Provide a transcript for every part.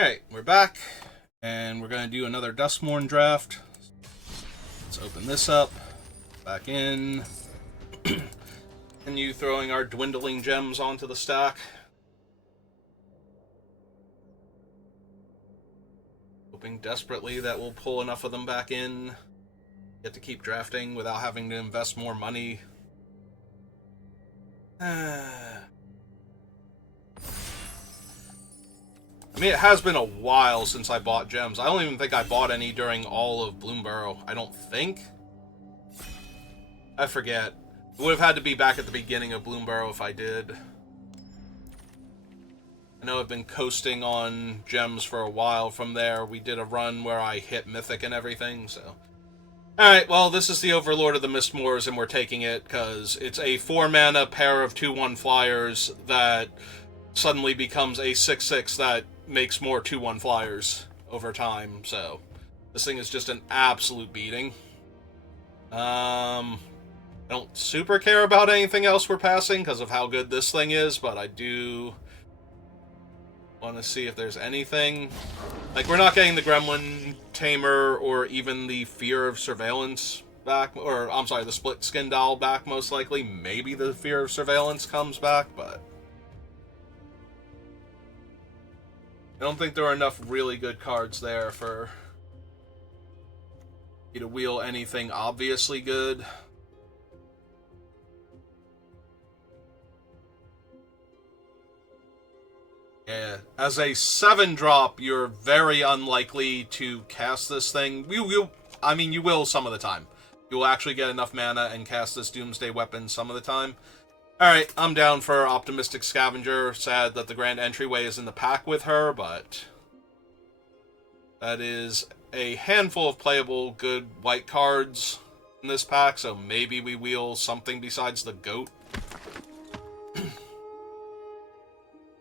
Alright, we're back, and we're going to do another Duskmourn Draft. Let's open this up, back in, continue throwing our dwindling gems onto the stack. Hoping desperately that we'll pull enough of them back in, get to keep drafting without having to invest more money. I mean, it has been a while since I bought gems. I don't even think I bought any during all of Bloomburrow. I don't think. I forget. It would have had to be back at the beginning of Bloomburrow if I did. I know I've been coasting on gems for a while from there. We did a run where I hit Mythic and everything, so... Alright, well, this is the Overlord of the Mistmoors, and we're taking it because it's a 4-mana pair of 2/1 flyers that suddenly becomes a 6/6 that makes more 2/1 flyers over time, so this thing is just an absolute beating. I don't super care about anything else we're passing because of how good this thing is, but I do want to see if there's anything. Like, we're not getting the Gremlin Tamer or even the Fear of Surveillance back, or, I'm sorry, the Split Skin Doll back, most likely. Maybe the Fear of Surveillance comes back, but I don't think there are enough really good cards there for you to wheel anything obviously good. Yeah, as a 7-drop, you're very unlikely to cast this thing. I mean, you will some of the time. You will actually get enough mana and cast this Doomsday Weapon some of the time. Alright, I'm down for Optimistic Scavenger. Sad that the Grand Entryway is in the pack with her, but that is a handful of playable good white cards in this pack, so maybe we wheel something besides the Goat.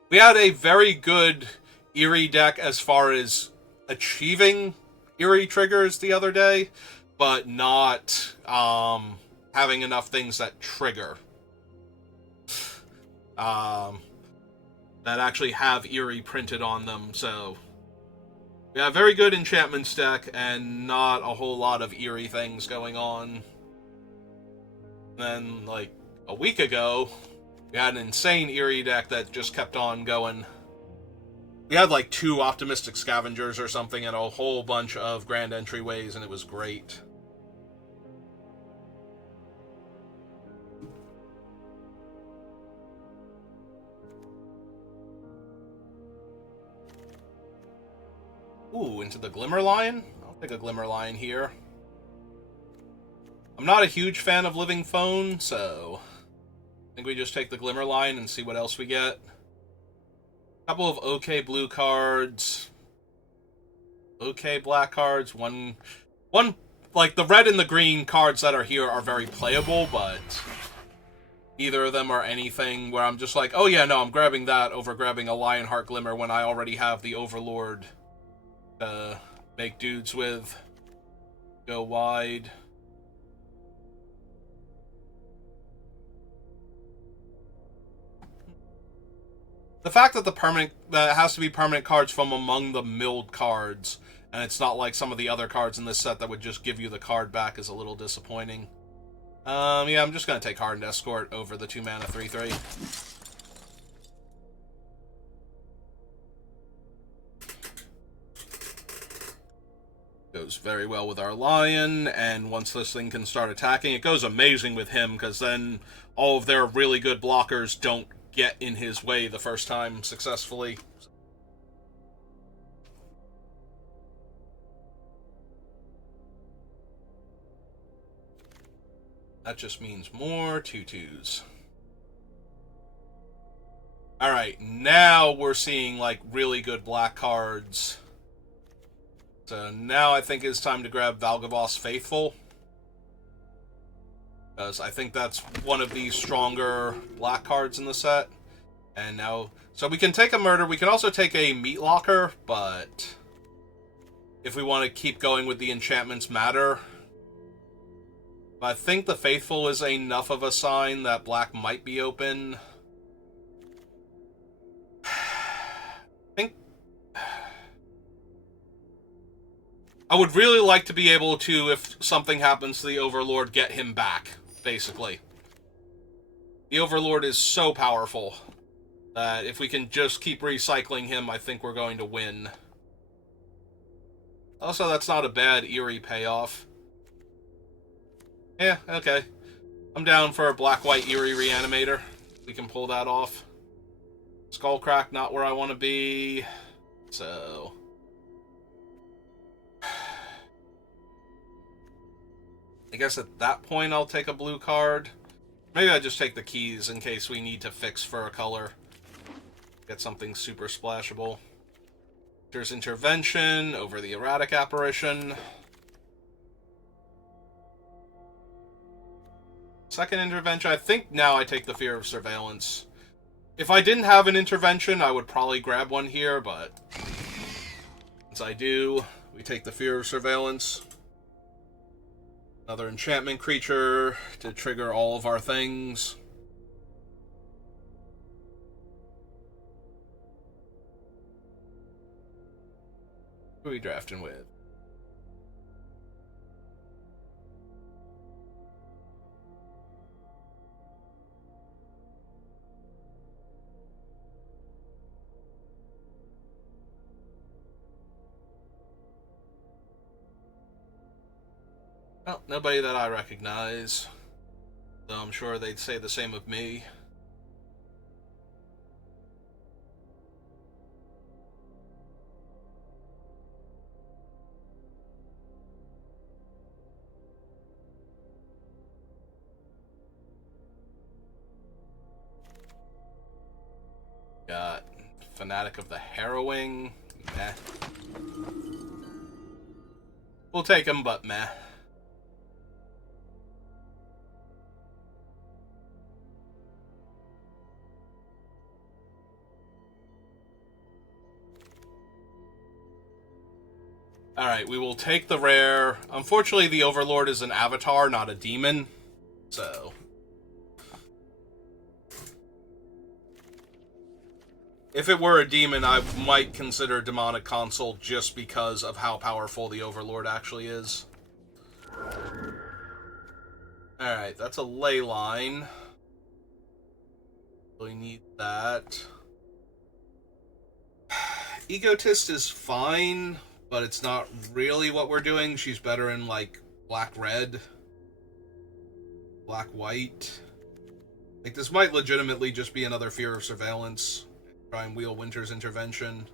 We had a very good Eerie deck as far as achieving Eerie triggers the other day, but not having enough things that trigger. That actually have Eerie printed on them, so we have a very good enchantments deck and not a whole lot of Eerie things going on. Then, like, a week ago, we had an insane Eerie deck that just kept on going. We had like 2 Optimistic Scavengers or something and a whole bunch of Grand Entryways, and it was great. Ooh, into the Glimmerlion? I'll take a Glimmerlion here. I'm not a huge fan of Living Phone, so I think we just take the Glimmerlion and see what else we get. A couple of okay blue cards. Okay black cards. One, like, the red and the green cards that are here are very playable, but neither of them are anything where I'm just like, oh yeah, no, I'm grabbing that over grabbing a Lionheart Glimmer when I already have the Overlord to make dudes with. Go wide. The fact that that it has to be permanent cards from among the milled cards, and it's not like some of the other cards in this set that would just give you the card back, is a little disappointing. Yeah, I'm just gonna take Hardened Escort over the 2-mana 3/3. Goes very well with our Lion, and once this thing can start attacking, it goes amazing with him, because then all of their really good blockers don't get in his way the first time successfully. That just means more 2/2s. Alright, now we're seeing, like, really good black cards. So now I think it's time to grab Valgavoss Faithful, because I think that's one of the stronger black cards in the set. And now, so we can take a Murder, we can also take a Meat Locker, but if we want to keep going with the enchantments matter, I think the Faithful is enough of a sign that black might be open. I think I would really like to be able to, if something happens to the Overlord, get him back, basically. The Overlord is so powerful that if we can just keep recycling him, I think we're going to win. Also, that's not a bad eerie payoff. Yeah, okay. I'm down for a black-white eerie reanimator. We can pull that off. Skullcrack, not where I want to be. So... I guess at that point I'll take a blue card. Maybe I just take the keys in case we need to fix for a color. Get something super splashable. There's Intervention over the Erratic Apparition. Second Intervention, I think now I take the Fear of Surveillance. If I didn't have an Intervention, I would probably grab one here, but since I do, we take the Fear of Surveillance. Another enchantment creature to trigger all of our things. Who are we drafting with? Well, nobody that I recognize. Though I'm sure they'd say the same of me. Got Fanatic of the Harrowing. Meh. We'll take him, but meh. Alright, we will take the rare. Unfortunately, the Overlord is an avatar, not a demon. So... if it were a demon, I might consider Demonic Consult just because of how powerful the Overlord actually is. Alright, that's a ley line. We need that. Egotist is fine, but it's not really what we're doing. She's better in, like, black-red. Black-white. Like, this might legitimately just be another Fear of Surveillance. Try and wheel Winter's Intervention.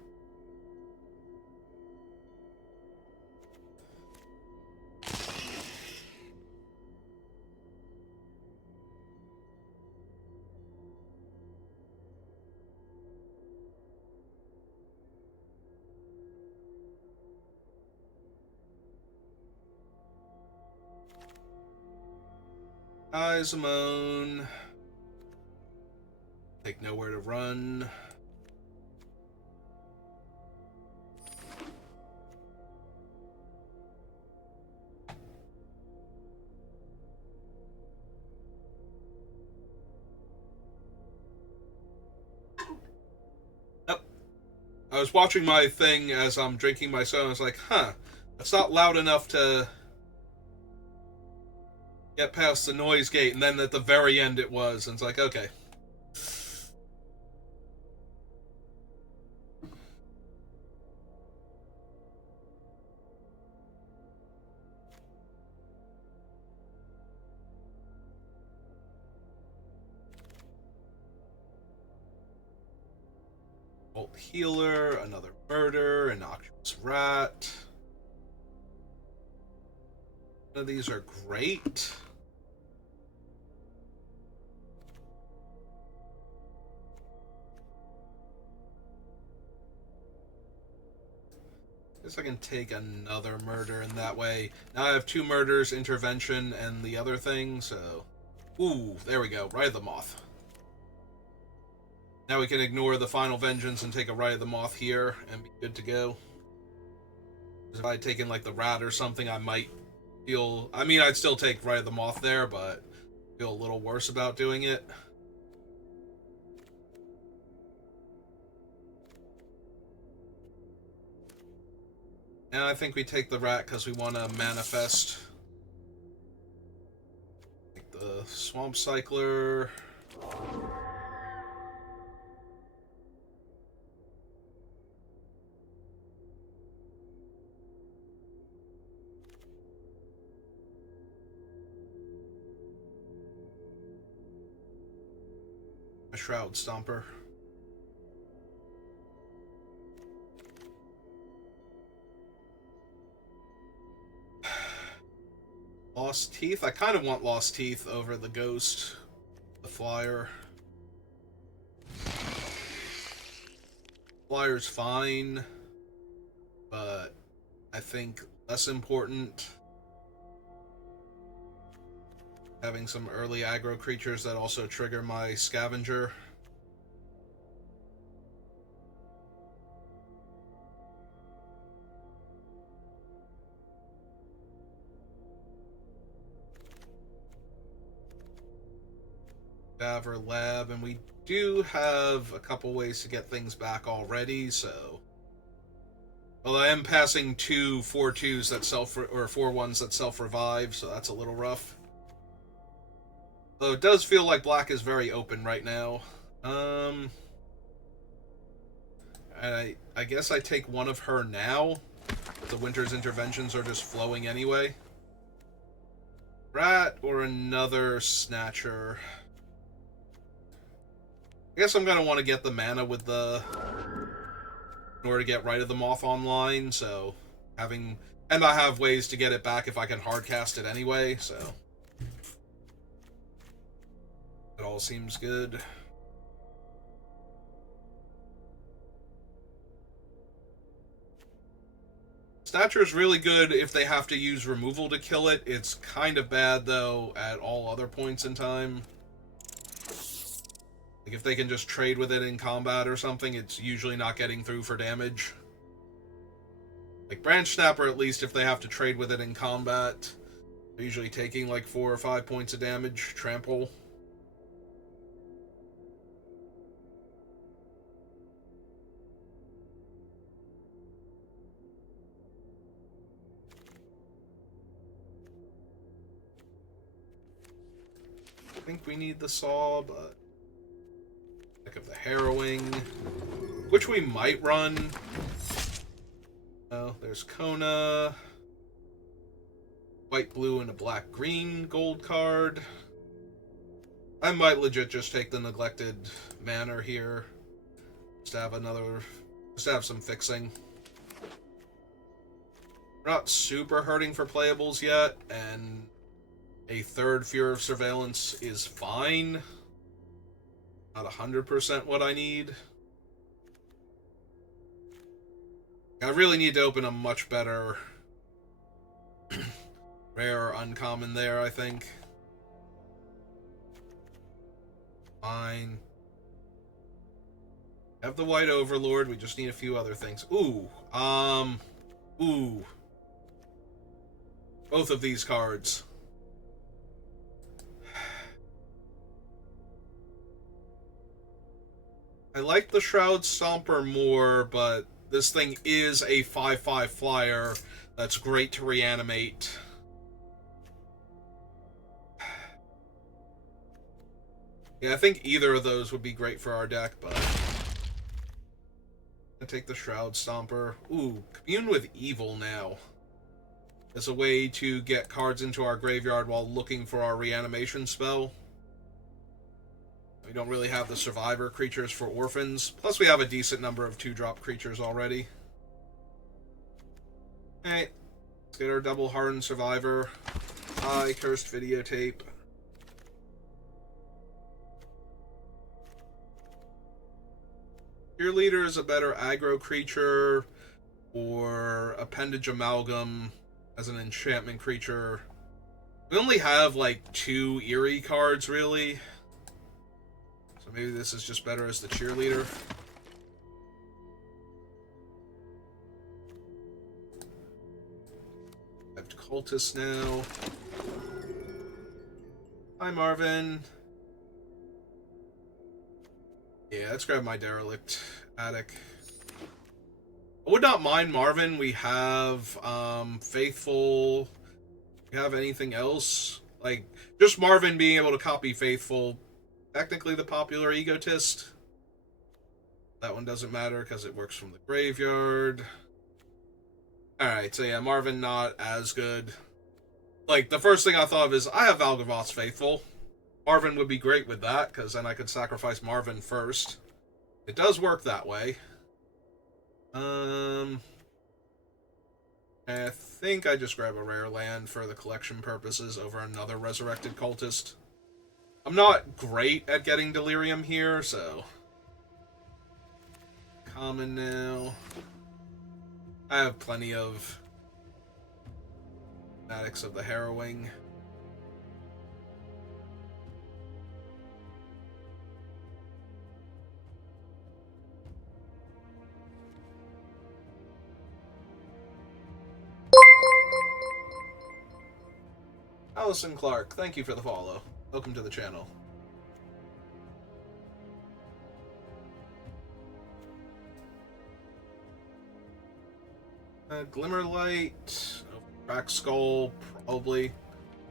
Izamone. Take Nowhere to Run. I was watching my thing as I'm drinking my soda, and I was like, huh, that's not loud enough to get past the noise gate, and then at the very end it was, and it's like, okay. Bolt Healer, another Murder, Innocuous Rat. None of these are great. Guess I can take another murder in that way. Now I have 2 murders, intervention, and the other thing, so... Ooh, there we go. Ride the Moth. Now we can ignore the Final Vengeance and take a Ride of the Moth here and be good to go. If I had taken, like, the Rat or something, I might feel... I mean, I'd still take Ride of the Moth there, but feel a little worse about doing it. And I think we take the rat because we want to manifest. Take the Swamp Cycler. A Shroud Stomper. Lost Teeth? I kind of want Lost Teeth over the Ghost, the Flyer. Flyer's fine, but I think less important having some early aggro creatures that also trigger my Scavenger. Cadaver Lab, and we do have a couple ways to get things back already, so... Well, I am passing 2 4/2s that or 4/1s that self-revive, so that's a little rough. Though it does feel like black is very open right now. And I guess I take one of her now. The Winter's Interventions are just flowing anyway. Rat or another Snatcher. I guess I'm going to want to get the mana with the... in order to get Rite of the Moth online, so... having... and I have ways to get it back if I can hardcast it anyway, so... it all seems good. Snatcher is really good if they have to use removal to kill it. It's kind of bad, though, at all other points in time. Like, if they can just trade with it in combat or something, it's usually not getting through for damage. Like, Branch Snapper, at least, if they have to trade with it in combat, they're usually taking, like, 4 or 5 points of damage. Trample. I think we need the Saw, but... Heck of the Harrowing, which we might run. Oh, there's Kona. White, blue, and a black, green gold card. I might legit just take the Neglected Manor here. Just to have some fixing. We're not super hurting for playables yet, and a 3rd Fear of Surveillance is fine. Not 100% what I need. I really need to open a much better rare or uncommon there, I think. Fine. Have the White Overlord, we just need a few other things. Ooh. Both of these cards. I like the Shroud Stomper more, but this thing is a 5/5 flyer that's great to reanimate. Yeah, I think either of those would be great for our deck, but... I take the Shroud Stomper. Ooh, Commune with Evil now. As a way to get cards into our graveyard while looking for our reanimation spell. We don't really have the survivor creatures for orphans. Plus we have a decent number of 2-drop creatures already. Alright. Let's get our double Hardened Survivor. Hi, Cursed Videotape. Cheerleader is a better aggro creature, or Appendage Amalgam as an enchantment creature. We only have like 2 Eerie cards, really. So maybe this is just better as the Cheerleader. I have Cultist now. Hi, Marvin. Yeah, let's grab my Derelict Attic. I would not mind Marvin. We have Faithful. We have anything else? Like, just Marvin being able to copy Faithful. Technically the popular Egotist. That one doesn't matter because it works from the graveyard. Alright, so yeah, Marvin not as good. Like, the first thing I thought of is, I have Valgavoth's Faithful. Marvin would be great with that, because then I could sacrifice Marvin first. It does work that way. I think I just grab a rare land for the collection purposes over another Resurrected Cultist. I'm not great at getting Delirium here, so... Common now. I have plenty of Fanatics of the Harrowing. Allison Clark, thank you for the follow. Welcome to the channel. Glimmerlight, Crack Skull, probably.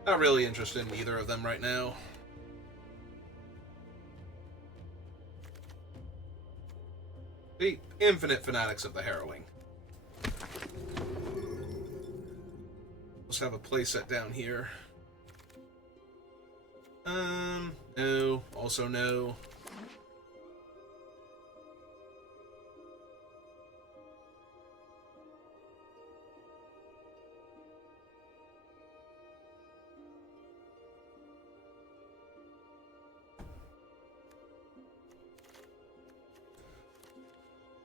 Not really interested in either of them right now. The Infinite Fanatics of the Harrowing. Let's have a playset down here. No. Also no.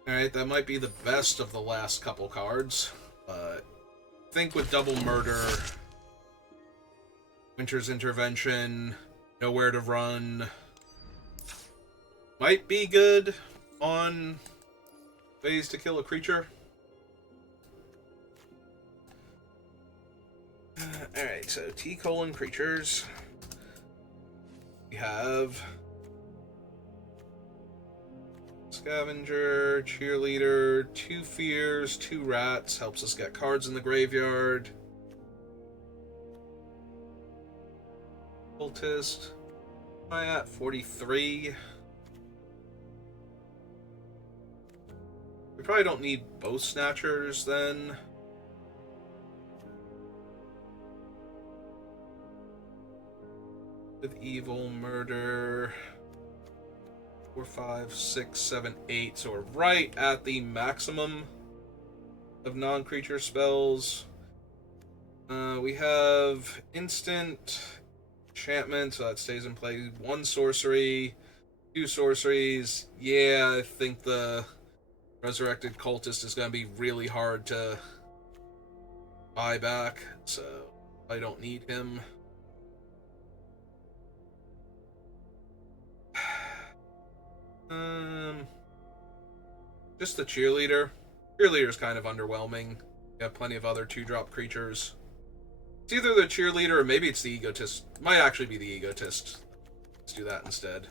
Alright, that might be the best of the last couple cards, but I think with Double Murder, Winter's Intervention, Nowhere to Run, might be good on ways to kill a creature. Alright, so T::creatures. We have Scavenger, Cheerleader, 2 Fears, 2 Rats, helps us get cards in the graveyard. Cultist. Am I at 43? We probably don't need both Snatchers then. With Evil, Murder... 4, 5, 6, 7, 8. So we're right at the maximum of non-creature spells. We have instant enchantment, so that stays in play. 1 sorcery, 2 sorceries. Yeah, I think the Resurrected Cultist is going to be really hard to buy back, so I don't need him. Just the Cheerleader. Cheerleader's kind of underwhelming. We have plenty of other 2-drop creatures. It's either the Cheerleader or maybe it's the Egotist. Might actually be the Egotist. Let's do that instead.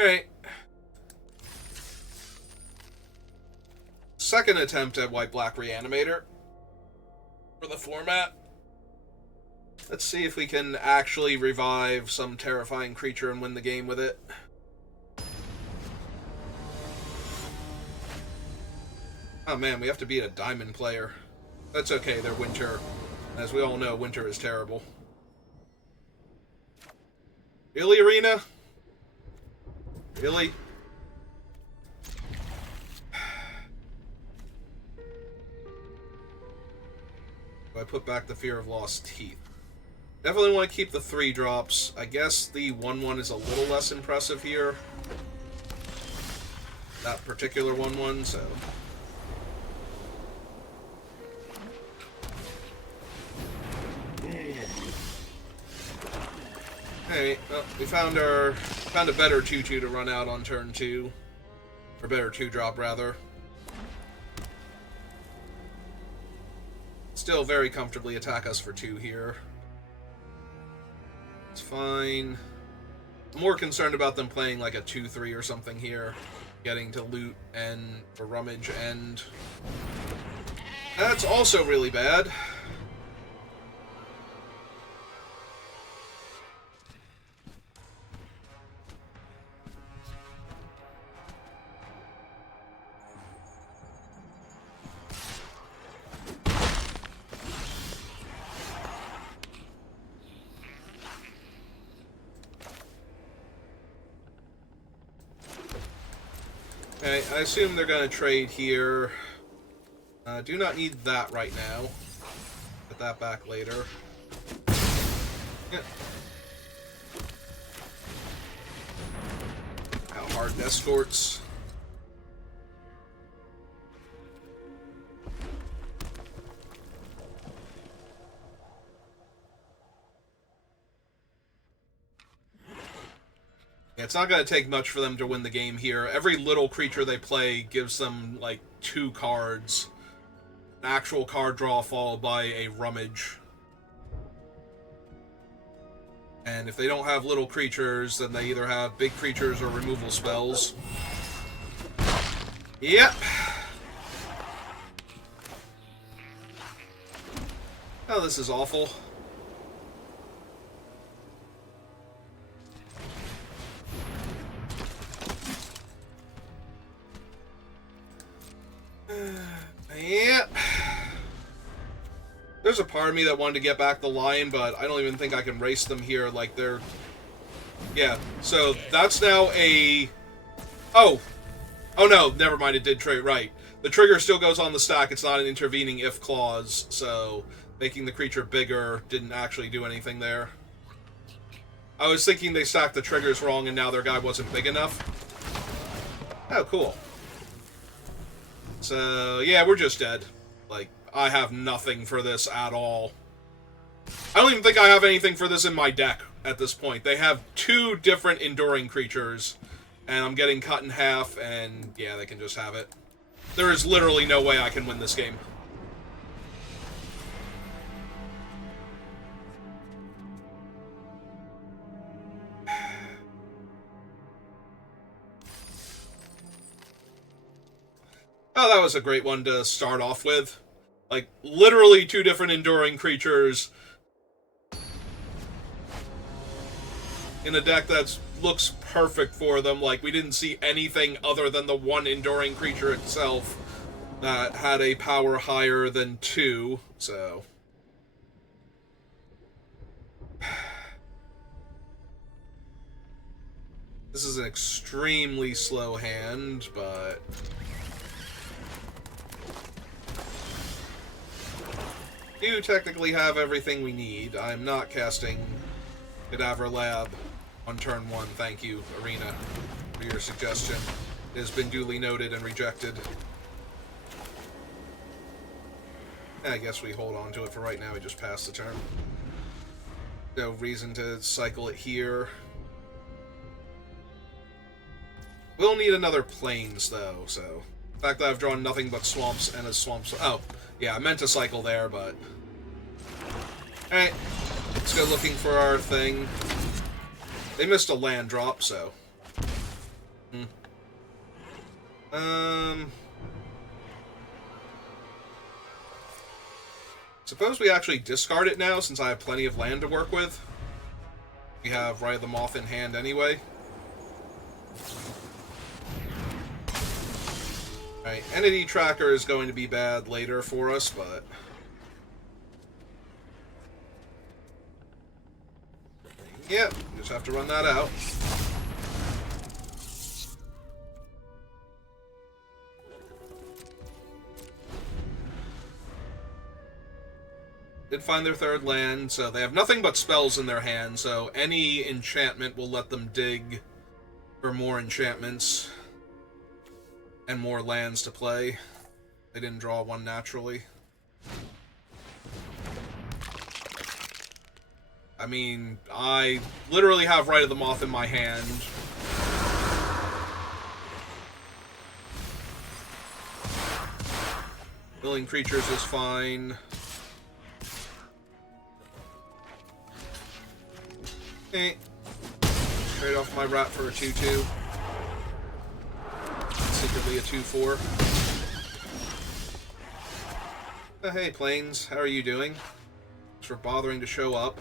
Alright. Second attempt at White-Black Reanimator for the format. Let's see if we can actually revive some terrifying creature and win the game with it. Oh man, we have to beat a Diamond player. That's okay, they're Winter. As we all know, Winter is terrible. Really, Arena? Really? Do I put back the Fear of Lost Teeth? Definitely want to keep the 3 drops. I guess the 1/1 is a little less impressive here. That particular 1/1, so... Alright, well, we found a better 2/2 to run out on turn 2. Or better 2-drop, rather. Still very comfortably attack us for 2 here. It's fine. I'm more concerned about them playing like a 2/3 or something here. getting to loot and or rummage, and that's also really bad. Okay, I assume they're going to trade here. Do not need that right now. Put that back later. Yeah. How hard escorts. Yeah, it's not going to take much for them to win the game here. Every little creature they play gives them, like, 2 cards. An actual card draw followed by a rummage. And if they don't have little creatures, then they either have big creatures or removal spells. Yep. Oh, this is awful. Yep. There's a part of me that wanted to get back the line, but I don't even think I can race them here. Like, they're... Yeah, so that's now a... Oh! Oh no, never mind, it did trade right. The trigger still goes on the stack, it's not an intervening if clause, so making the creature bigger didn't actually do anything there. I was thinking they stacked the triggers wrong and now their guy wasn't big enough. Oh, cool. So, yeah, we're just dead. Like, I have nothing for this at all. I don't even think I have anything for this in my deck at this point. They have 2 different enduring creatures, and I'm getting cut in half, and yeah, they can just have it. There is literally no way I can win this game. Oh, that was a great one to start off with. Like, literally 2 different enduring creatures in a deck that looks perfect for them. Like, we didn't see anything other than the 1 enduring creature itself that had a power higher than 2, so... This is an extremely slow hand, but... do technically have everything we need. I'm not casting Cadaver Lab on turn 1. Thank you, Arena, for your suggestion. It has been duly noted and rejected. I guess we hold on to it for right now. We just pass the turn. No reason to cycle it here. We'll need another Plains, though, so... The fact that I've drawn nothing but swamps and a swamp... Oh, yeah, I meant to cycle there, but... Alright, let's go looking for our thing. They missed a land drop, so... Suppose we actually discard it now, since I have plenty of land to work with. We have Ride the Moth in hand anyway. Alright, Entity Tracker is going to be bad later for us, but... Yep, just have to run that out. Did find their 3rd land, so they have nothing but spells in their hand, so any enchantment will let them dig for more enchantments and more lands to play. They didn't draw one naturally. I mean, I literally have Rite of the Moth in my hand. Milling creatures is fine. Okay. Trade off my rat for a 2/2. effectively a 2/4. Hey, Plains, how are you doing? Thanks for bothering to show up.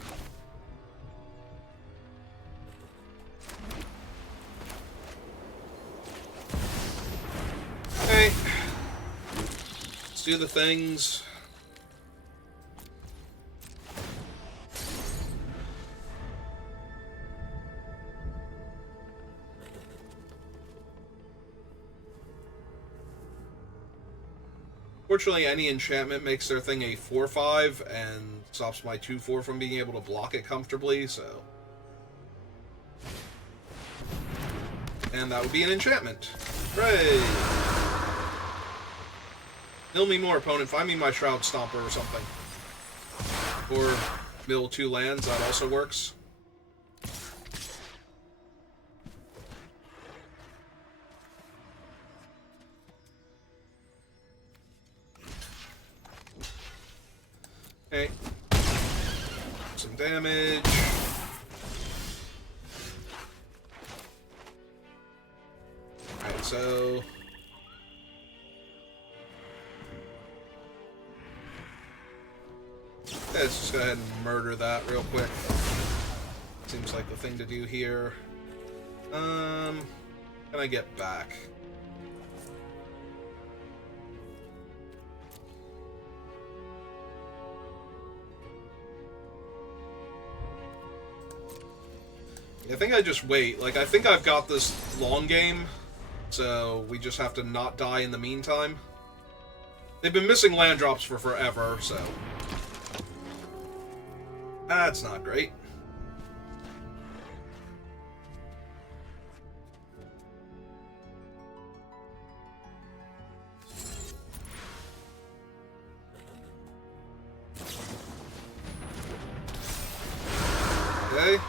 Hey, let's do the things. Fortunately, any enchantment makes their thing a 4/5 and stops my 2/4 from being able to block it comfortably, so... And that would be an enchantment. Hooray! Mill me more, opponent. Find me my Shroud Stomper or something. Or mill 2 lands, that also works. Okay. Some damage. Alright, so... let's just go ahead and murder that real quick. Seems like the thing to do here. Can I get back? I think I just wait. Like, I think I've got this long game, so we just have to not die in the meantime. They've been missing land drops for forever, so... that's not great. Okay.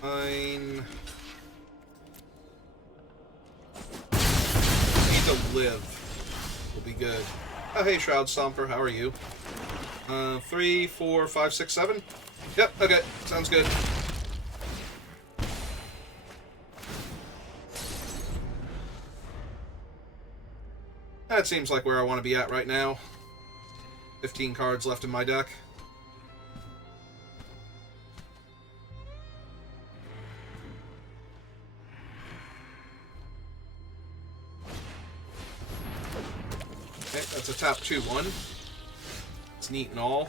Fine. Need to live. Will be good. Oh, hey, Shroud Stomper, how are you? 3, 4, 5, 6, 7? Yep, okay, sounds good. That seems like where I want to be at right now. 15 cards left in my deck. Okay, that's a tap 2/1. It's neat and all.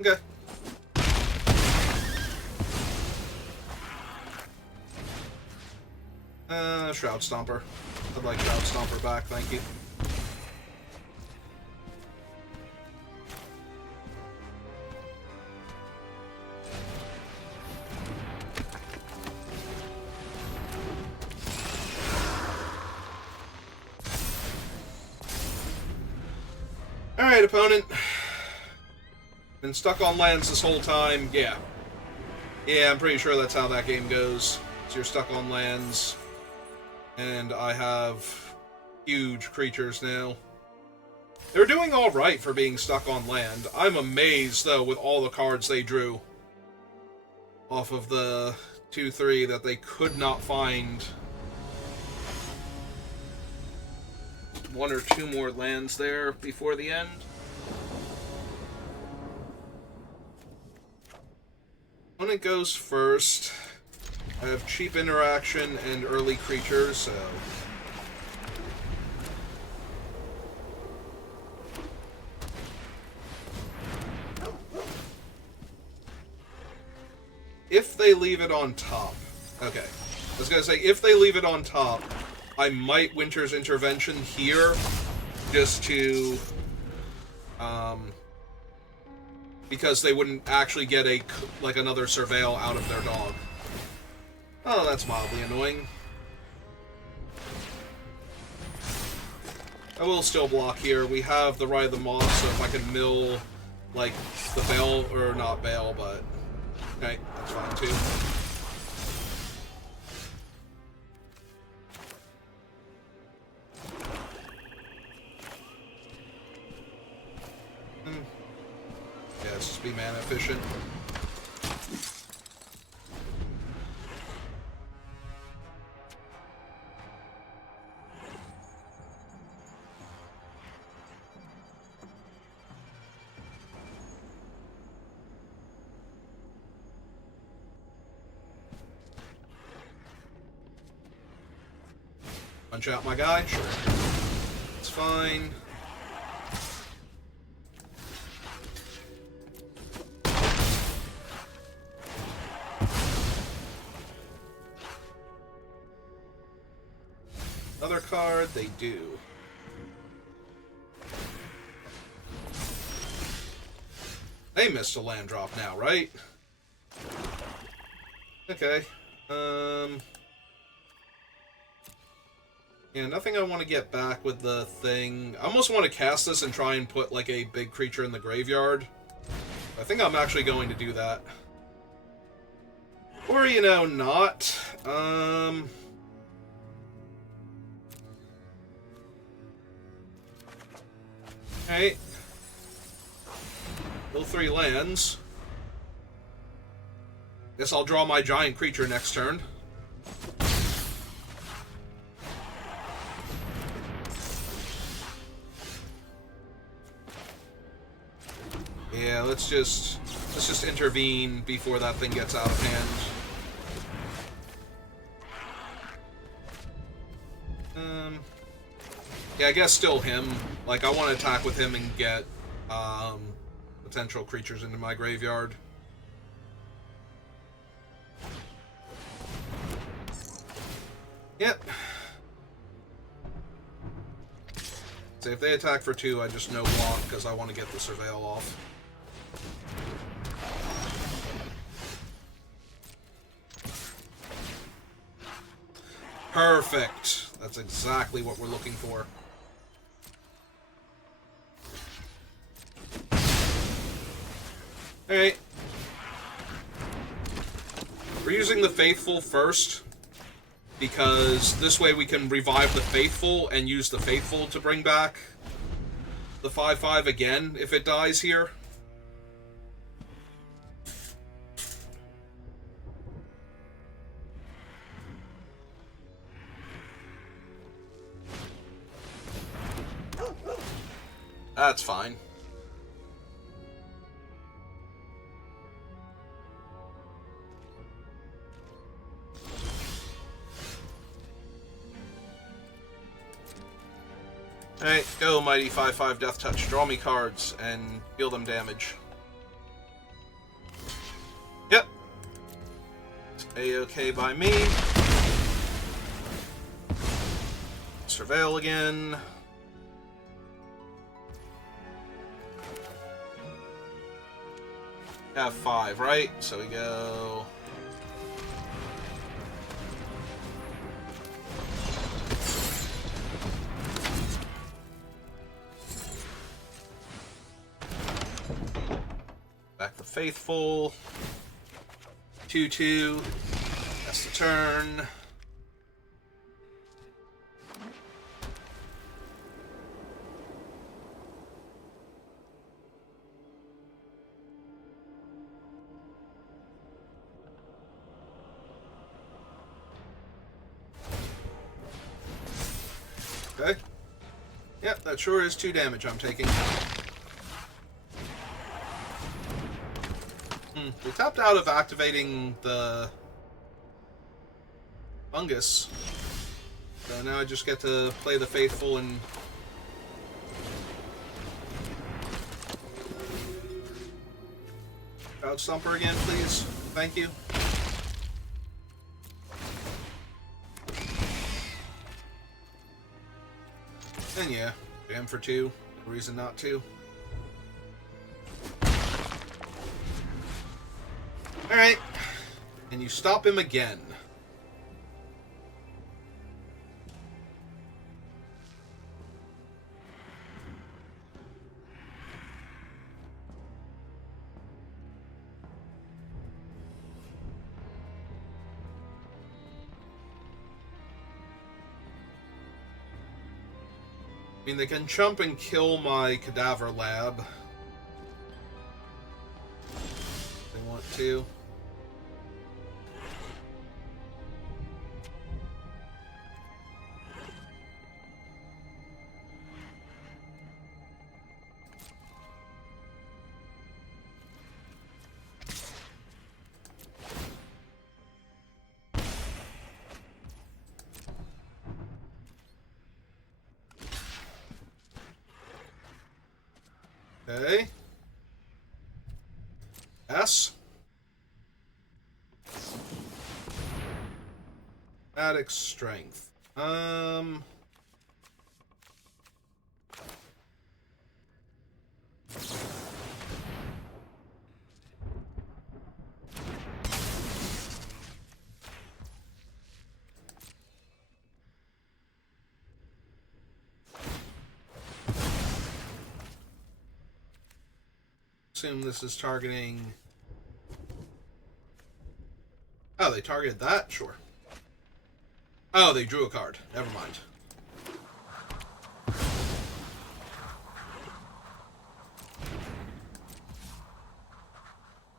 Okay. Shroud Stomper. I'd like Shroud Stomper back, thank you. Alright, opponent. Been stuck on lands this whole time. Yeah. Yeah, I'm pretty sure that's how that game goes. So you're stuck on lands. And I have huge creatures now. They're doing alright for being stuck on land. I'm amazed, though, with all the cards they drew off of the 2/3 that they could not find 1 or 2 more lands there before the end. Opponent goes first. I have cheap interaction and early creatures, so... if they leave it on top... okay. I was gonna say, if they leave it on top, I might Winter's Intervention here, just to... because they wouldn't actually get another surveil out of their dog. Oh, that's mildly annoying. I will still block here. We have the Ride of the Moss, so if I can mill, like, the Bale, or not Bale, but... Okay, that's fine too. Yeah, let's just be mana efficient. Punch out my guy? Sure. It's fine. Another card, they do. They missed a land drop now, right? Okay. Yeah, nothing I want to get back with the thing. I almost want to cast this and try and put, like, a big creature in the graveyard. I think I'm actually going to do that. Or, you know, not. Okay. Kill 3 lands. Guess I'll draw my giant creature next turn. Yeah, let's just intervene before that thing gets out of hand. Yeah, I guess still him. Like, I want to attack with him and get potential creatures into my graveyard. Yep. So if they attack for 2, I just no block because I want to get the surveil off. Perfect. That's exactly what we're looking for. Alright. We're using the Faithful first, because this way we can revive the Faithful and use the Faithful to bring back the 5/5 again if it dies here. That's fine. Alright, go, Mighty 5/5 Death Touch. Draw me cards and deal them damage. Yep. It's A-okay by me. Surveil again. Have 5, right? So we go... Back the Faithful. 2/2. That's the turn. Okay. Yep, that sure is 2 damage I'm taking. We tapped out of activating the fungus. So now I just get to play the Faithful and... Crowd Stomper again, please. Thank you. And yeah, jam for 2. No reason not to. Alright. And you stop him again. I mean, they can jump and kill my cadaver lab. If they want to. Okay. S. Attic strength. Assume this is targeting... Oh, they targeted that? Sure. Oh, they drew a card. Never mind.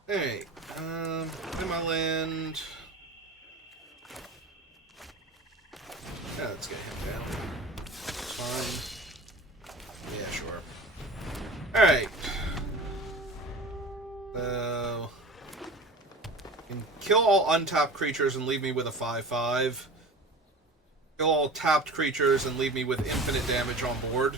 Alright, in my land... Yeah, let's get him down. It's fine. Yeah, sure. Alright. So... You can kill all untapped creatures and leave me with a 5/5. Kill all tapped creatures and leave me with infinite damage on board.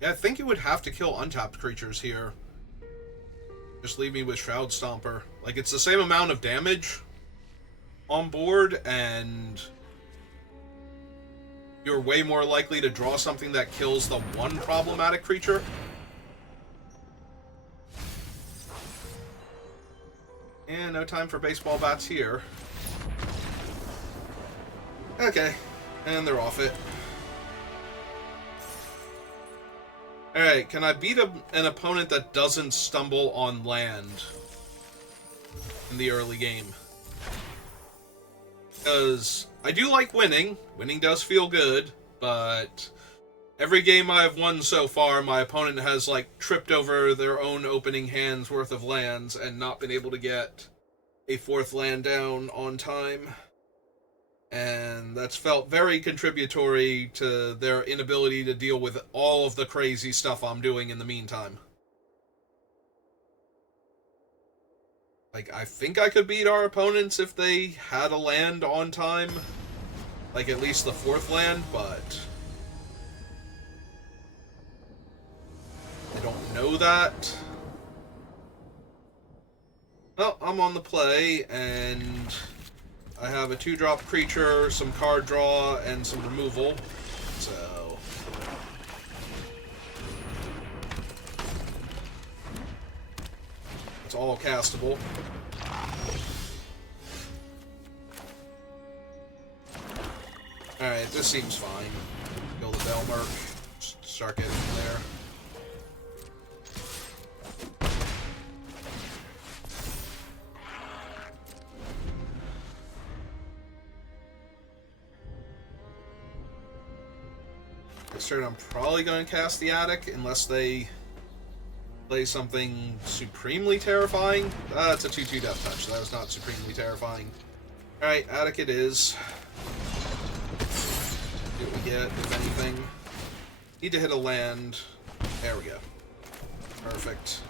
Yeah, I think you would have to kill untapped creatures here. Just leave me with Shroud Stomper. Like, it's the same amount of damage on board, and you're way more likely to draw something that kills the one problematic creature. And no time for baseball bats here. Okay, and they're off it. Alright, can I beat an opponent that doesn't stumble on land in the early game? Because I do like winning. Winning does feel good, but every game I've won so far, my opponent has, like, tripped over their own opening hand's worth of lands and not been able to get a fourth land down on time. And that's felt very contributory to their inability to deal with all of the crazy stuff I'm doing in the meantime. Like, I think I could beat our opponents if they had a land on time. Like, at least the fourth land, but I don't know that. Well, I'm on the play, and I have a 2-drop creature, some card draw, and some removal. So it's all castable. Alright, this seems fine. Kill the Belmerk. Just start getting in there. This turn I'm probably going to cast the Attic unless they play something supremely terrifying. It's a 2/2 Death Touch. That was not supremely terrifying. Alright, Attic it is. See what we get, if anything. Need to hit a land. There we go. Perfect.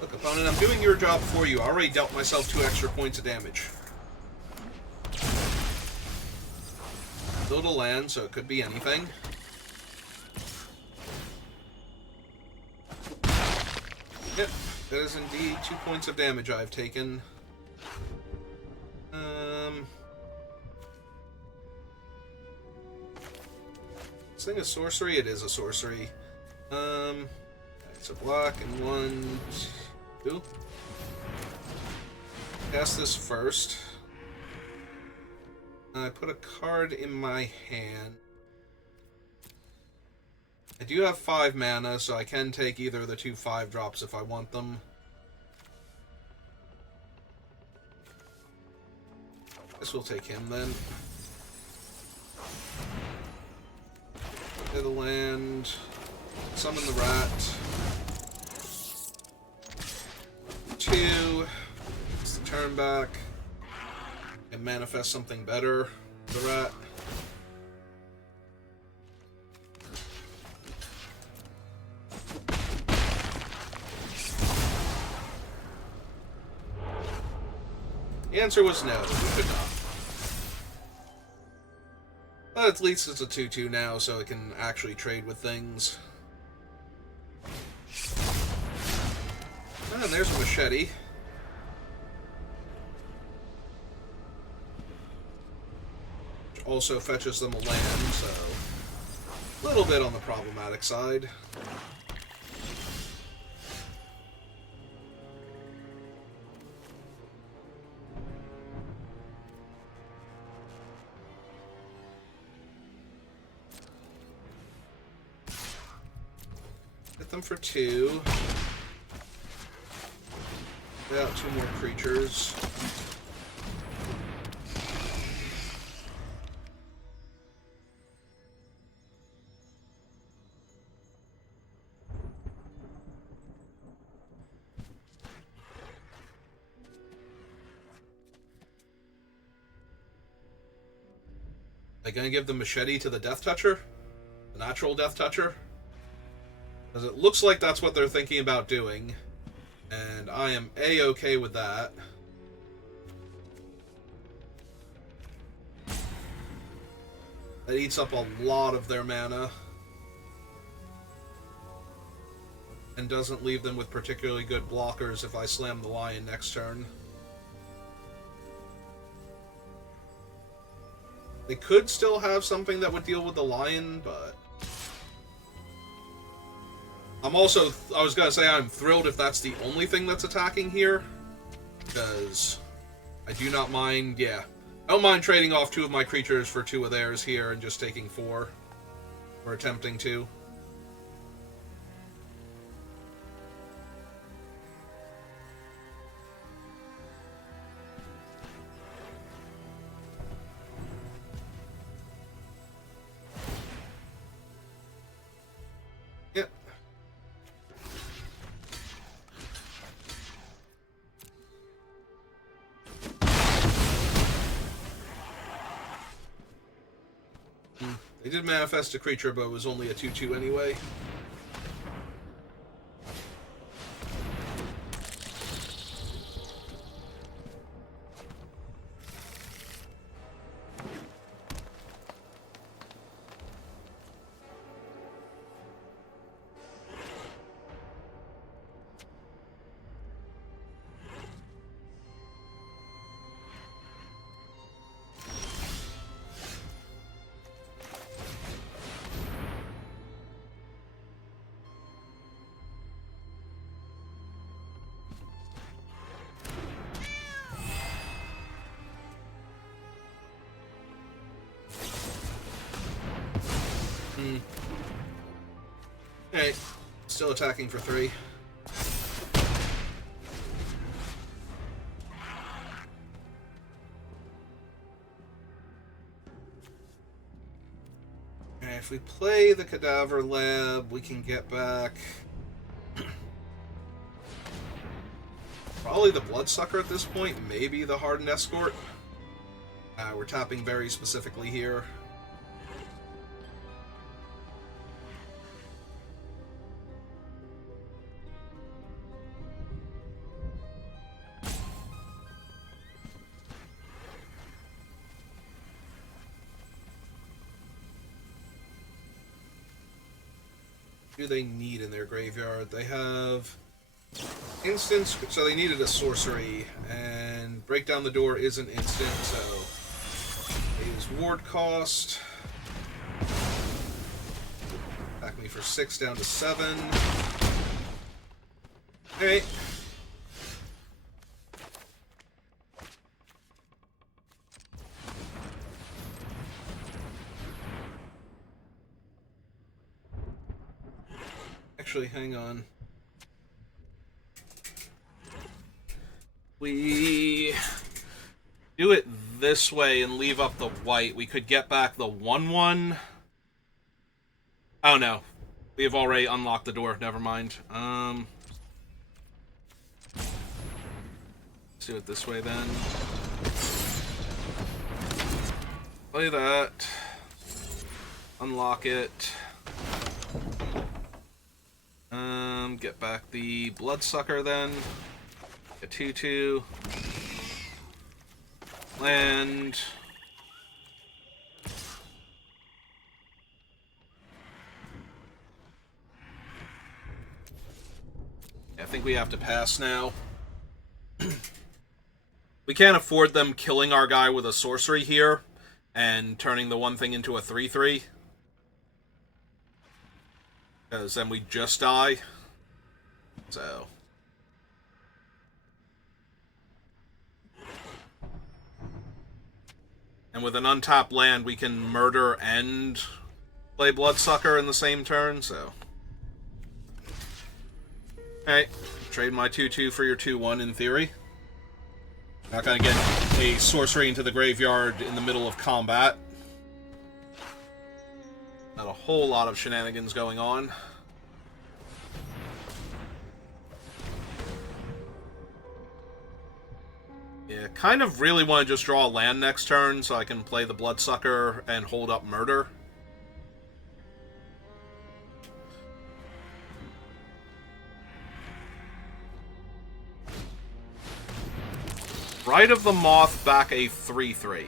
Look, opponent, I'm doing your job for you. I already dealt myself 2 extra points of damage. build a land, so it could be anything. Yep, that is indeed 2 points of damage I've taken. This thing a sorcery? It is a sorcery. It's a block and 1, 2. Cast this first. I put a card in my hand. I do have 5 mana, so I can take either of the 2 5-drops if I want them. Guess we'll take him then. Play the land. Summon the rat. 2. It's the turn back. And manifest something better. The rat. The answer was no, we could not. But at least it's a 2-2 now, so it can actually trade with things. And there's a machete. Which also fetches them a land, so a little bit on the problematic side. Hit them for 2. Put out 2 more creatures. Are they gonna give the machete to the Death Toucher? The natural Death Toucher? Because it looks like that's what they're thinking about doing. And I am A-okay with that. That eats up a lot of their mana. And doesn't leave them with particularly good blockers if I slam the lion next turn. They could still have something that would deal with the lion, but... I was gonna say I'm thrilled if that's the only thing that's attacking here. Because I do not mind, I don't mind trading off 2 of my creatures for 2 of theirs here and just taking 4. Or attempting to. Yep. They did manifest a creature, but it was only a 2-2 anyway. Hey, still attacking for 3. And if we play the Cadaver Lab, we can get back... probably the Bloodsucker at this point, maybe the Hardened Escort. We're tapping very specifically here. do they need in their graveyard? They have instants, so they needed a sorcery, and break down the door is an instant, so they use ward cost. Back me for 6 down to 7. Okay. Actually, hang on. We do it this way and leave up the white. We could get back the 1/1. Oh no. We have already unlocked the door. Never mind. Let's do it this way then. Play that. Unlock it. Get back the Bloodsucker then. A 2/2. Land. I think we have to pass now. We can't afford them killing our guy with a sorcery here and turning the one thing into a 3/3. Because then we just die. So. And with an untapped land, we can murder and play Bloodsucker in the same turn, so. Alright, trade my 2/2 for your 2/1 in theory. Not gonna get a sorcery into the graveyard in the middle of combat. Not a whole lot of shenanigans going on. Yeah, kind of really want to just draw a land next turn so I can play the Bloodsucker and hold up Murder. Rite of the Moth back a 3/3.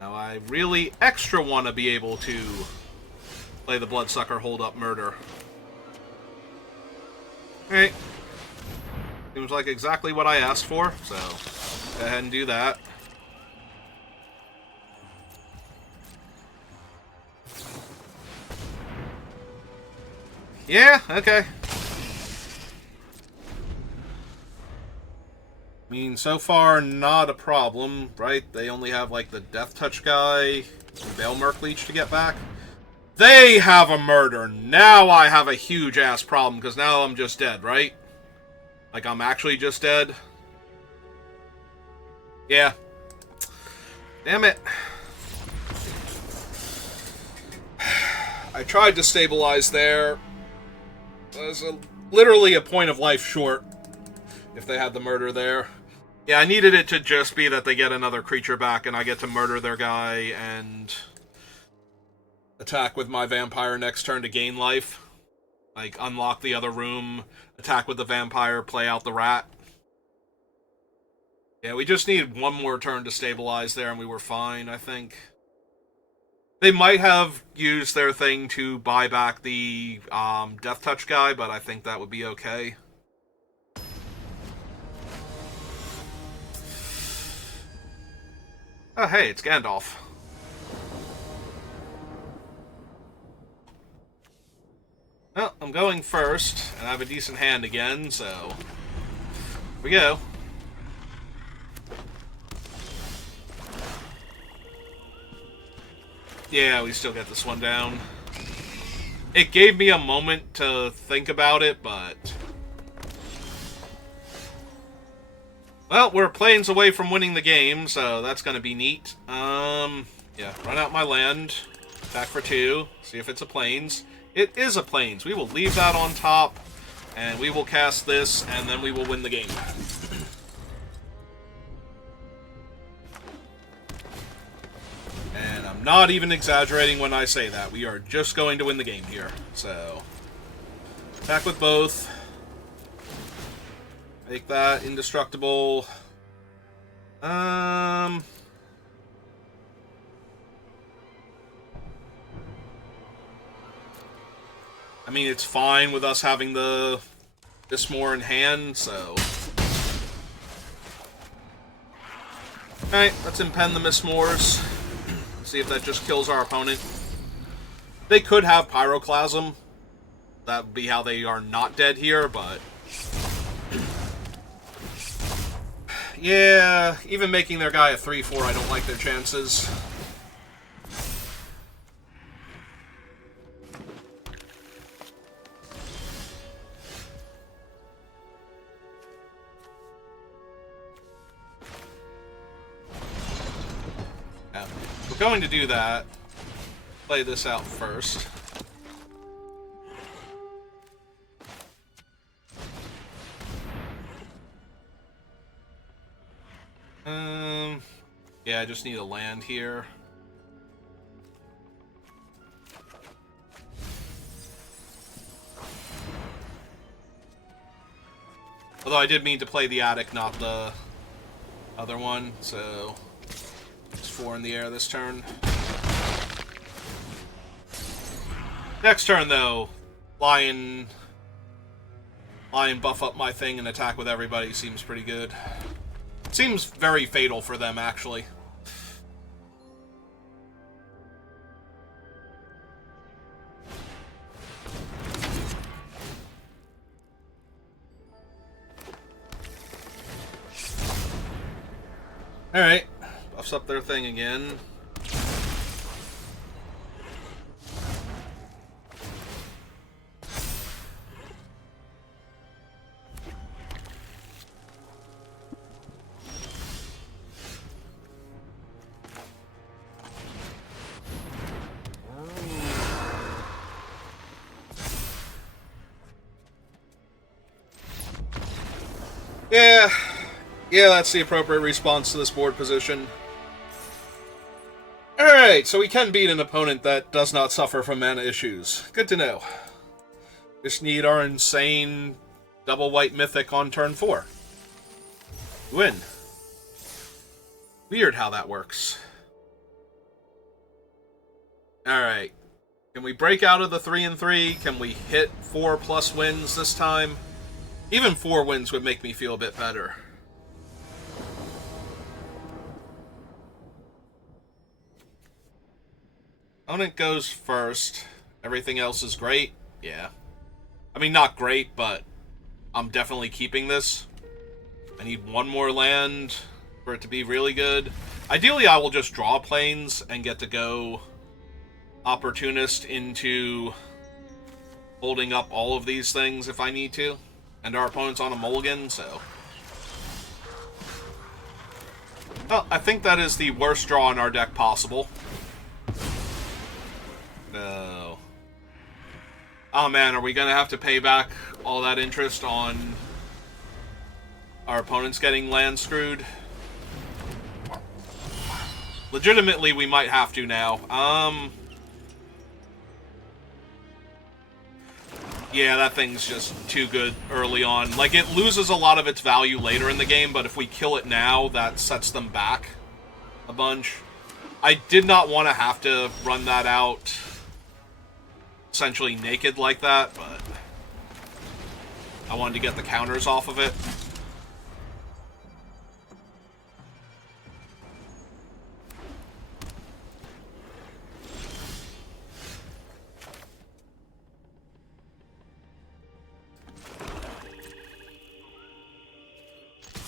Now I really extra want to be able to play the Bloodsucker, hold up Murder. Alright. Seems like exactly what I asked for, so go ahead and do that. Yeah, okay. I mean, so far, not a problem, right? They only have, like, the Death Touch guy, Veil Merc Leech to get back. They have a murder. Now I have a huge-ass problem, because now I'm just dead, right? Like, I'm actually just dead. Yeah. Damn it. I tried to stabilize there. It was literally a point of life short if they had the murder there. Yeah, I needed it to just be that they get another creature back and I get to murder their guy and attack with my vampire next turn to gain life. Like, unlock the other room, attack with the vampire, play out the rat. Yeah, we just needed one more turn to stabilize there and we were fine, I think. They might have used their thing to buy back the Death Touch guy, but I think that would be okay. Oh, hey, it's Gandalf. Well, I'm going first, and I have a decent hand again, so here we go. Yeah, we still get this one down. It gave me a moment to think about it, but... Well, we're planes away from winning the game, so that's gonna be neat. Yeah, run out my land. Back for 2. See if it's a plains. It is a plains. We will leave that on top, and we will cast this, and then we will win the game. And I'm not even exaggerating when I say that. We are just going to win the game here. So, attack with both. Make that indestructible. mean, it's fine with us having the Duskmourn in hand, so... Alright, let's impend the Duskmours. See if that just kills our opponent. They could have Pyroclasm. That would be how they are not dead here, but... Yeah, even making their guy a 3-4, I don't like their chances. Yeah, we're going to do that. Play this out first. Yeah, I just need a land here. Although I did mean to play the attic, not the other one, so it's 4 in the air this turn. Next turn, though, Lion buff up my thing and attack with everybody seems pretty good. Seems very fatal for them, actually. Alright, buffs up their thing again. Yeah, that's the appropriate response to this board position. Alright, so we can beat an opponent that does not suffer from mana issues. Good to know. Just need our insane double white mythic on turn 4. Win. Weird how that works. Alright. Can we break out of the 3-3? Can we hit 4+ wins this time? Even 4 wins would make me feel a bit better. Opponent goes first. Everything else is great. Yeah. I mean, not great, but I'm definitely keeping this. I need 1 more land for it to be really good. Ideally, I will just draw planes and get to go Opportunist into holding up all of these things if I need to. And our opponent's on a mulligan, so... Well, I think that is the worst draw in our deck possible. No. Oh man, are we gonna have to pay back all that interest on our opponents getting land screwed? Legitimately, we might have to now. Yeah, that thing's just too good early on. Like, it loses a lot of its value later in the game, but if we kill it now, that sets them back a bunch. I did not want to have to run that out essentially naked like that, but I wanted to get the counters off of it.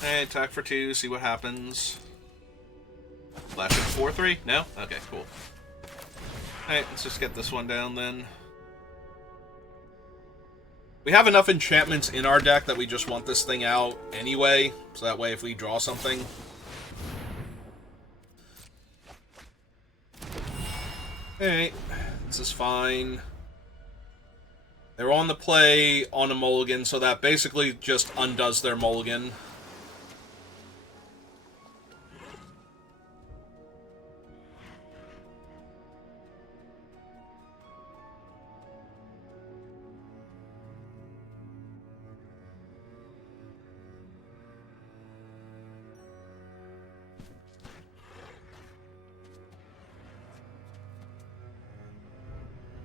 Hey, attack for 2, see what happens. Flash at 4-3? No? Okay, cool. Alright, let's just get this one down then. We have enough enchantments in our deck that we just want this thing out anyway, so that way if we draw something... Alright, this is fine. They're on the play on a mulligan, so that basically just undoes their mulligan.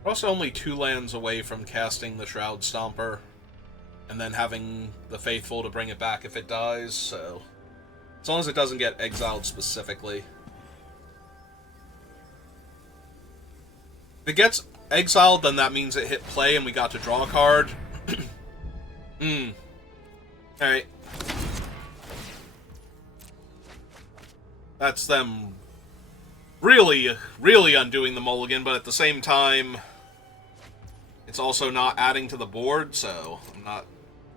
We're also only 2 lands away from casting the Shroud Stomper, and then having the Faithful to bring it back if it dies, so... As long as it doesn't get exiled specifically. If it gets exiled, then that means it hit play and we got to draw a card. Alright. That's them really, really undoing the mulligan, but at the same time, it's also not adding to the board, so I'm not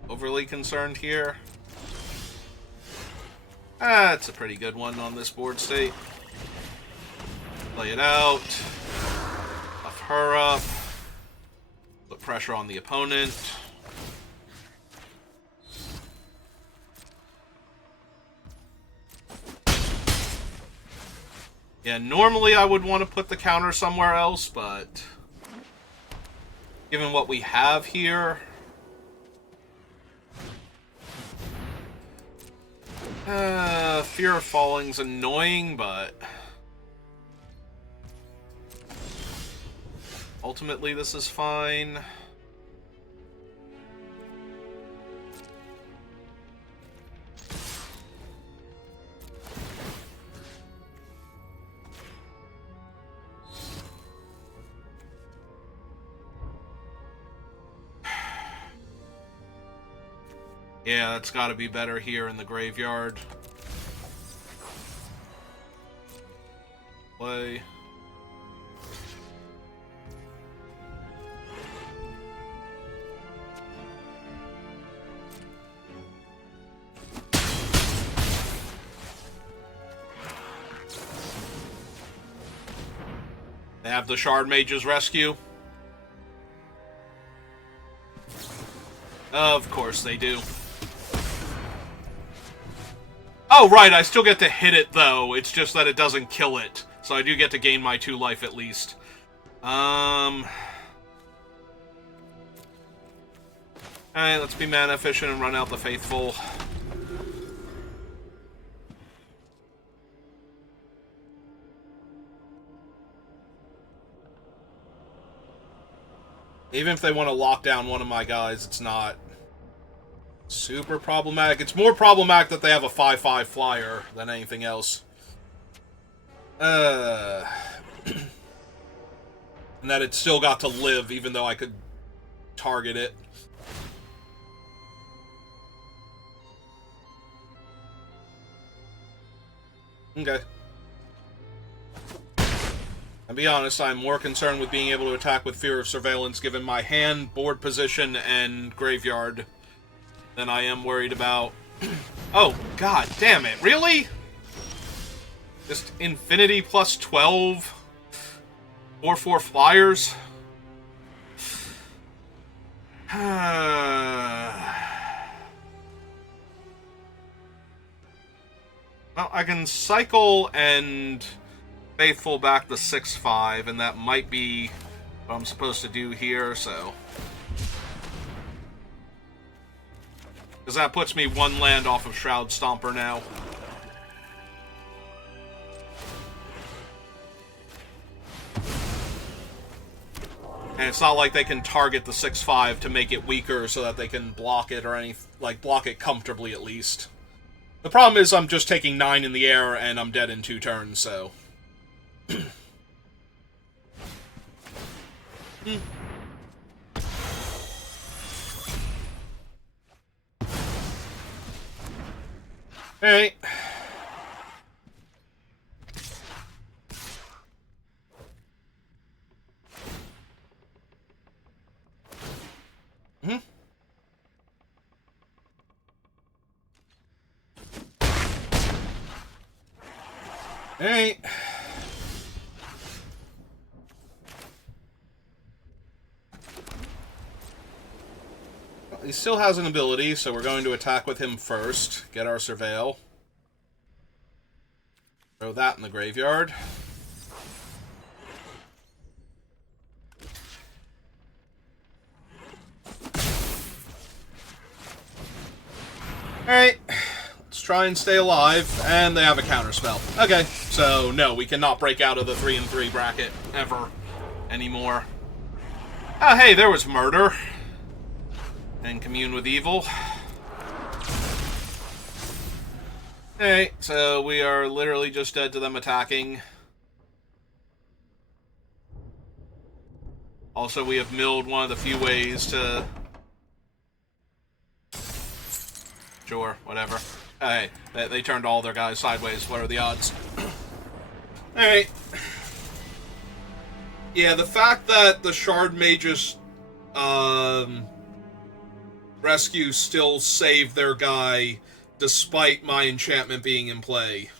overly concerned here. That's a pretty good one on this board state. Play it out. Buff her up. Put pressure on the opponent. Yeah, normally I would want to put the counter somewhere else, but given what we have here... Fear of Falling's annoying, but... ultimately this is fine. Yeah, that's got to be better here in the graveyard. Play. They have the Shard Mage's Rescue. Of course they do. Oh, right, I still get to hit it, though. It's just that it doesn't kill it. So I do get to gain my 2 life at least. Alright, let's be mana efficient and run out the Faithful. Even if they want to lock down one of my guys, it's not super problematic. It's more problematic that they have a 5/5 flyer than anything else. And that it still got to live, even though I could target it. Okay. And be honest, I'm more concerned with being able to attack with Fear of Surveillance given my hand, board position, and graveyard than I am worried about... Oh, god damn it, really? Just Infinity plus 12? 4/4 flyers? Well, I can cycle and Faithful back the 6/5, and that might be what I'm supposed to do here, so... Because that puts me 1 land off of Shroud Stomper now. And it's not like they can target the 6/5 to make it weaker so that they can block it or block it comfortably at least. The problem is I'm just taking 9 in the air and I'm dead in 2 turns, so... Alright. Alright. Well, he still has an ability, so we're going to attack with him first. Get our Surveil. Throw that in the graveyard. Alright. Let's try and stay alive, and they have a counterspell. Okay, so no, we cannot break out of the 3-3 bracket ever anymore. Oh, hey, there was murder. And commune with evil. Alright, so we are literally just dead to them attacking. Also, we have milled one of the few ways to... Sure, whatever. Hey, they turned all their guys sideways. What are the odds? Alright. Yeah, the fact that the Shard Mage's rescue still saved their guy despite my enchantment being in play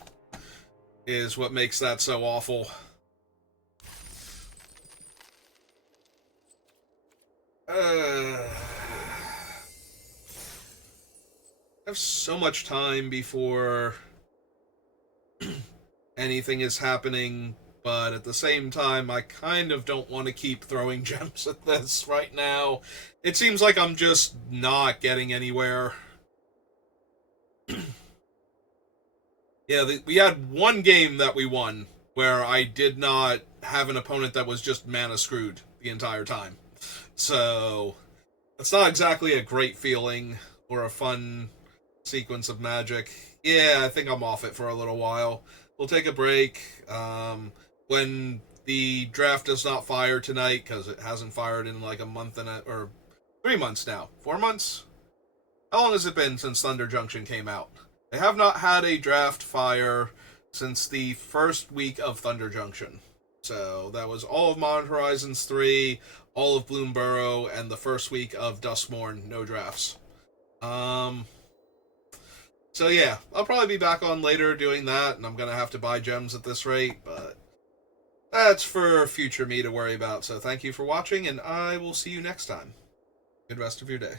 is what makes that so awful. I have so much time before anything is happening, but at the same time, I kind of don't want to keep throwing gems at this right now. It seems like I'm just not getting anywhere. Yeah, we had one game that we won where I did not have an opponent that was just mana screwed the entire time. So, it's not exactly a great feeling or a fun sequence of magic. Yeah, I think I'm off it for a little while. We'll take a break. When the draft does not fire tonight, because it hasn't fired in like a month or 3 months now. 4 months? How long has it been since Thunder Junction came out? They have not had a draft fire since the first week of Thunder Junction. So that was all of Modern Horizons 3, all of Bloomburrow, and the first week of Duskmourn, no drafts. So yeah, I'll probably be back on later doing that, and I'm going to have to buy gems at this rate, but that's for future me to worry about. So thank you for watching, and I will see you next time. Good rest of your day.